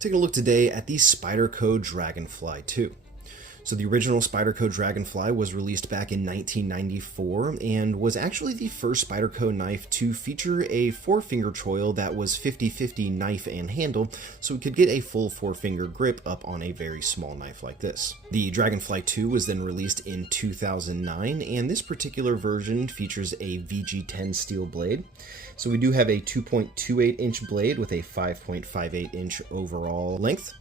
Taking a look today at the Spyderco Dragonfly 2. So the original Spyderco Dragonfly was released back in 1994 and was actually the first Spyderco knife to feature a 4-finger choil that was 50-50 knife and handle, so we could get a full 4-finger grip up on a very small knife like this. The Dragonfly 2 was then released in 2009, and this particular version features a VG10 steel blade. So we do have a 2.28 inch blade with a 5.58 inch overall length.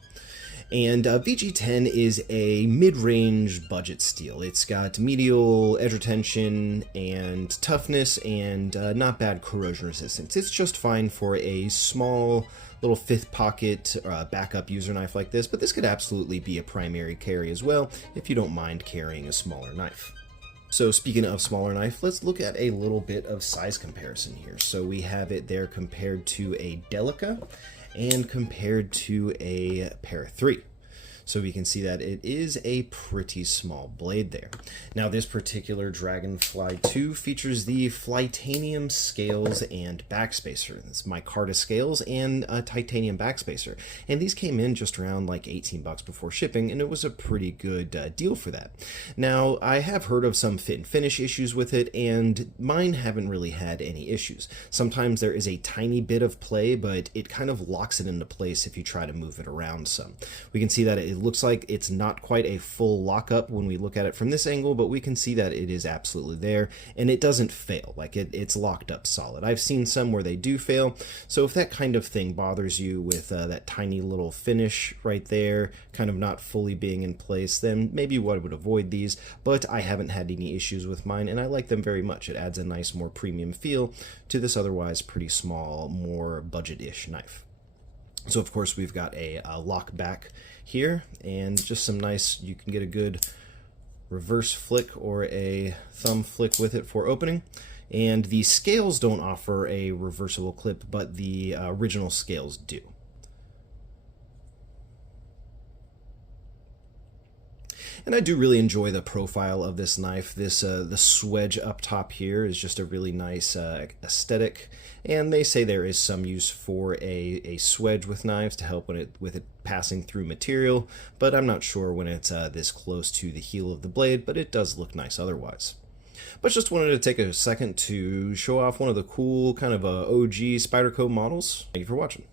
And VG10 is a mid-range budget steel. It's got medial edge retention and toughness and not bad corrosion resistance. It's just fine for a small little 5th pocket backup user knife like this, but this could absolutely be a primary carry as well if you don't mind carrying a smaller knife. So speaking of smaller knife, let's look at a little bit of size comparison here. So we have it there compared to a Delica and compared to a Para 3. So we can see that it is a pretty small blade there. Now this particular Dragonfly 2 features the flytanium scales and backspacer. It's micarta scales and a titanium backspacer. And these came in just around like 18 bucks before shipping, and it was a pretty good deal for that. Now I have heard of some fit and finish issues with it, and mine haven't really had any issues. Sometimes there is a tiny bit of play, but it kind of locks it into place if you try to move it around some. We can see that it looks like it's not quite a full lockup when we look at it from this angle, but we can see that it is absolutely there, and it doesn't fail. Like it's locked up solid. I've seen some where they do fail, so if that kind of thing bothers you with that tiny little finish right there, kind of not fully being in place, then maybe I would avoid these, but I haven't had any issues with mine, and I like them very much. It adds a nice, more premium feel to this otherwise pretty small, more budget-ish knife. So of course we've got a lock back here, and just some nice, you can get a good reverse flick or a thumb flick with it for opening. And the scales don't offer a reversible clip, but the original scales do. And I do really enjoy the profile of this knife. This the swedge up top here is just a really nice aesthetic, and they say there is some use for a swedge with knives to help with it passing through material, but I'm not sure when it's this close to the heel of the blade, but it does look nice otherwise. But just wanted to take a second to show off one of the cool kind of OG Spyderco models. Thank you for watching.